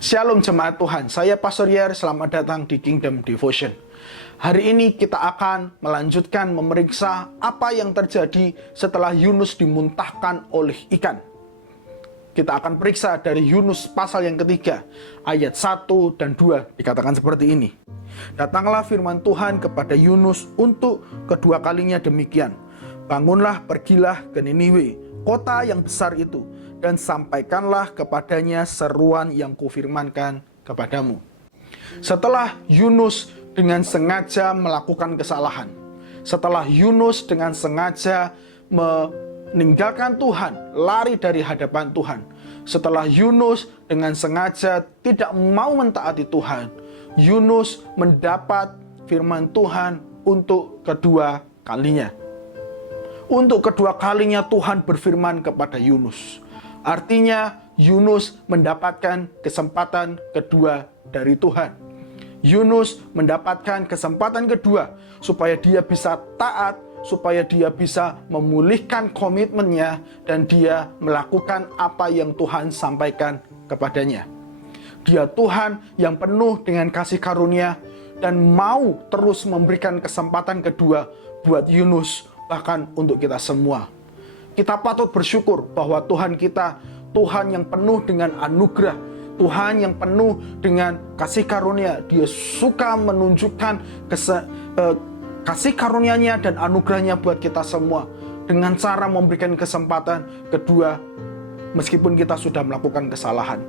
Shalom jemaat Tuhan, saya Pastor Yer, selamat datang di Kingdom Devotion. Hari ini kita akan melanjutkan memeriksa apa yang terjadi setelah Yunus dimuntahkan oleh ikan. Kita akan periksa dari Yunus pasal yang ketiga, ayat 1 dan 2 dikatakan seperti ini. Datanglah firman Tuhan kepada Yunus untuk kedua kalinya demikian. Bangunlah, pergilah ke Niniwe, kota yang besar itu, dan sampaikanlah kepadanya seruan yang kufirmankan kepadamu. Setelah Yunus dengan sengaja melakukan kesalahan, setelah Yunus dengan sengaja meninggalkan Tuhan, lari dari hadapan Tuhan, setelah Yunus dengan sengaja tidak mau mentaati Tuhan, Yunus mendapat firman Tuhan untuk kedua kalinya. Untuk kedua kalinya Tuhan berfirman kepada Yunus. Artinya Yunus mendapatkan kesempatan kedua dari Tuhan. Yunus mendapatkan kesempatan kedua supaya dia bisa taat, supaya dia bisa memulihkan komitmennya dan dia melakukan apa yang Tuhan sampaikan kepadanya. Dia Tuhan yang penuh dengan kasih karunia dan mau terus memberikan kesempatan kedua buat Yunus, bahkan untuk kita semua. Kita patut bersyukur bahwa Tuhan kita, Tuhan yang penuh dengan anugerah, Tuhan yang penuh dengan kasih karunia. Dia suka menunjukkan kasih karunia-Nya dan anugerahnya buat kita semua dengan cara memberikan kesempatan kedua meskipun kita sudah melakukan kesalahan.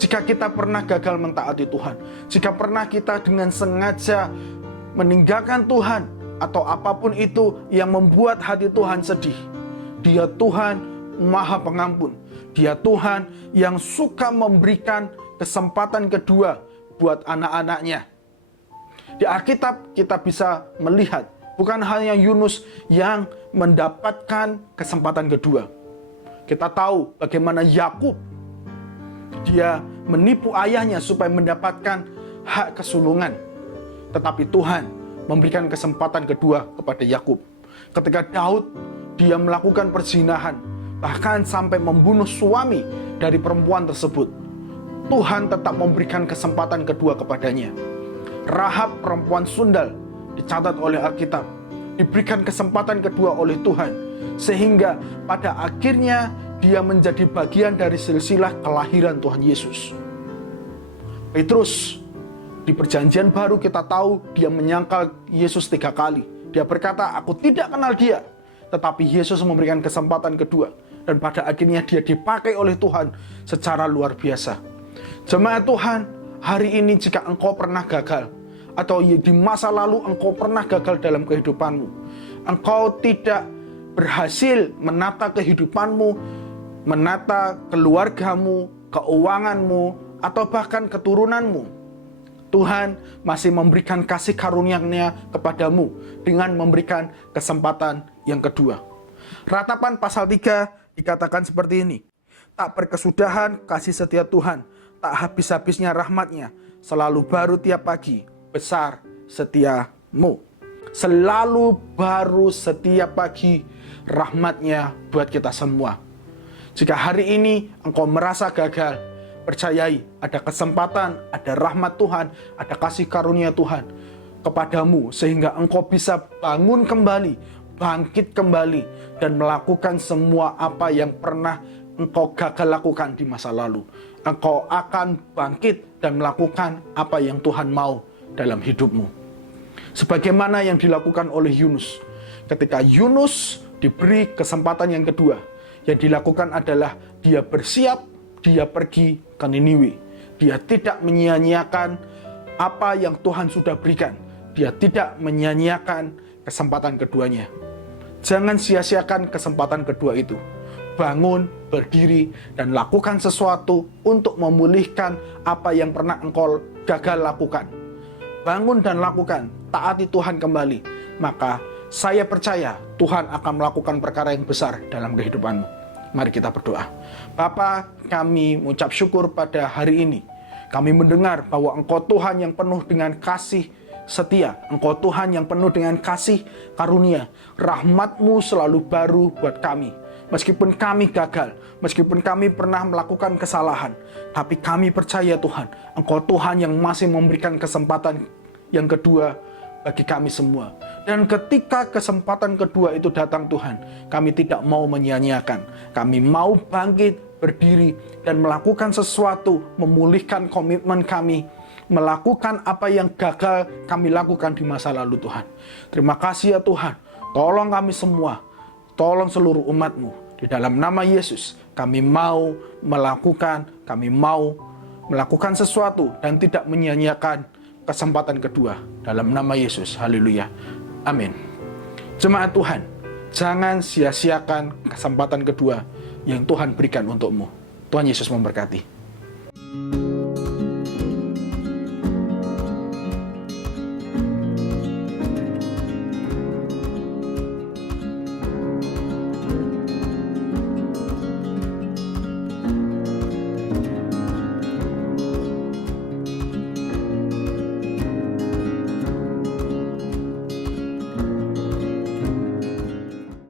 Jika kita pernah gagal mentaati Tuhan, jika pernah kita dengan sengaja meninggalkan Tuhan atau apapun itu yang membuat hati Tuhan sedih, Dia Tuhan Maha Pengampun. Dia Tuhan yang suka memberikan kesempatan kedua buat anak-anaknya. Di Alkitab kita bisa melihat bukan hanya Yunus yang mendapatkan kesempatan kedua. Kita tahu bagaimana Yakub, dia menipu ayahnya supaya mendapatkan hak kesulungan. Tetapi Tuhan memberikan kesempatan kedua kepada Yakub. Ketika Daud, dia melakukan perzinahan, bahkan sampai membunuh suami dari perempuan tersebut, Tuhan tetap memberikan kesempatan kedua kepadanya. Rahab, perempuan sundal, dicatat oleh Alkitab, diberikan kesempatan kedua oleh Tuhan, sehingga pada akhirnya dia menjadi bagian dari silsilah kelahiran Tuhan Yesus. Petrus, di perjanjian baru kita tahu dia menyangkal Yesus 3 kali. Dia berkata, "Aku tidak kenal dia." Tetapi Yesus memberikan kesempatan kedua, dan pada akhirnya dia dipakai oleh Tuhan secara luar biasa. Jemaat Tuhan, hari ini jika engkau pernah gagal, atau di masa lalu engkau pernah gagal dalam kehidupanmu, engkau tidak berhasil menata kehidupanmu, menata keluargamu, keuanganmu, atau bahkan keturunanmu, Tuhan masih memberikan kasih karunia-Nya kepadamu dengan memberikan kesempatan yang kedua. Ratapan pasal 3 dikatakan seperti ini. Tak berkesudahan kasih setia Tuhan, tak habis-habisnya rahmat-Nya, selalu baru tiap pagi, besar setiamu. Selalu baru setiap pagi rahmat-Nya buat kita semua. Jika hari ini engkau merasa gagal, percayai ada kesempatan, ada rahmat Tuhan, ada kasih karunia Tuhan kepadamu, sehingga engkau bisa bangun kembali, bangkit kembali, dan melakukan semua apa yang pernah engkau gagal lakukan di masa lalu. Engkau akan bangkit dan melakukan apa yang Tuhan mau dalam hidupmu. Sebagaimana yang dilakukan oleh Yunus. Ketika Yunus diberi kesempatan yang kedua, yang dilakukan adalah dia bersiap, dia pergi ke Niniwe. Dia tidak menyia-nyiakan apa yang Tuhan sudah berikan. Dia tidak menyia-nyiakan kesempatan keduanya. Jangan sia-siakan kesempatan kedua itu. Bangun, berdiri, dan lakukan sesuatu untuk memulihkan apa yang pernah engkau gagal lakukan. Bangun dan lakukan, taati Tuhan kembali. Maka saya percaya Tuhan akan melakukan perkara yang besar dalam kehidupanmu. Mari kita berdoa. Bapa, kami mengucap syukur pada hari ini. Kami mendengar bahwa Engkau Tuhan yang penuh dengan kasih setia. Engkau Tuhan yang penuh dengan kasih karunia. Rahmat-Mu selalu baru buat kami. meskipun kami gagal, meskipun kami pernah melakukan kesalahan, tapi kami percaya Tuhan, Engkau Tuhan yang masih memberikan kesempatan yang kedua bagi kami semua. Dan ketika kesempatan kedua itu datang Tuhan, kami tidak mau menyia-nyiakan. Kami mau bangkit, berdiri, dan melakukan sesuatu, memulihkan komitmen kami, melakukan apa yang gagal kami lakukan di masa lalu Tuhan. Terima kasih ya Tuhan, tolong kami semua, tolong seluruh umat-Mu. Di dalam nama Yesus, kami mau melakukan sesuatu dan tidak menyia-nyiakan kesempatan kedua. Dalam nama Yesus, haleluya, amin. Jemaat Tuhan, jangan sia-siakan kesempatan kedua yang Tuhan berikan untukmu. Tuhan Yesus memberkati.